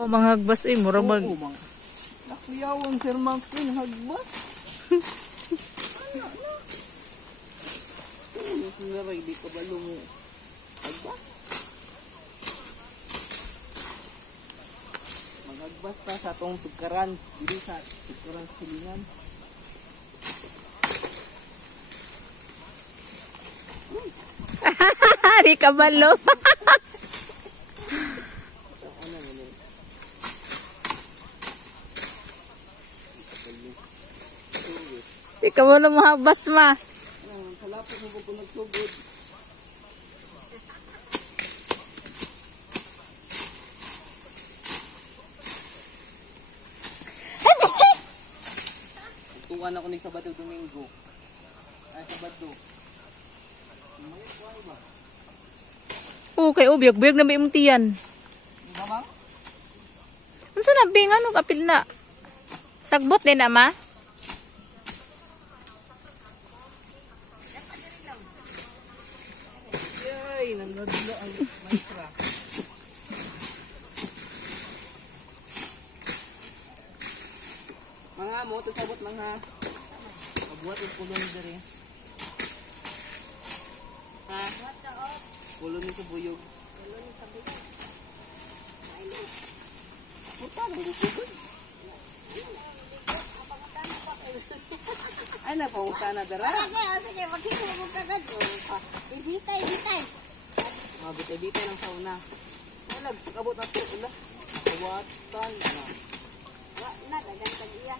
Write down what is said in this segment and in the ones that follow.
Oh, mga hagbas eh, mura mag... Oo, mga. Nakuyawang Sir Markin, hagbas. Ano sinaray, di ka ba lumo? Hagbas. Maghagbas ta sa itong tugkaran. Dili sa tugkaran sa silingan. Di ka balo. Di ka balo mahabas ma. Kalapit mo ko nagsugod. Tuwan ako ni Sabado Domingo. Ay, Sabado. Okay, biyag-biyag na may imtiyan. Mamang? Ano sa nabing ano kapil na? Sagbot din ama? Yay, nangadula ang maestra. Mga mo, ito sabot mga. Pagbuhat yung pulo ni Dere. Ha? Pulo ni sa buyog. Pulo ni sa buyog. Puta, nanggugugoy. Ay, napanguta na Dara. Sige, maghihulog ka agad. Ibitay. Bitay-bitay ng sauna. Wala, pag-abot na ito. Wala. Kawatan. Wala, dagang tag-iya.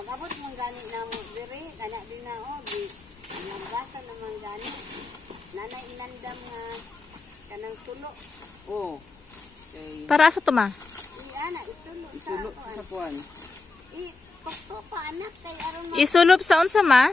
Pag-abot mong gani na mo, dire, kana din na, nanggasan naman gani. Nanay inandam nga kanang sulo. Oo. Okay. Para sa to ma? Ana, isulo sa Isulo sa puan. Tukto pa anak kay aron Isulop sa unsa ma?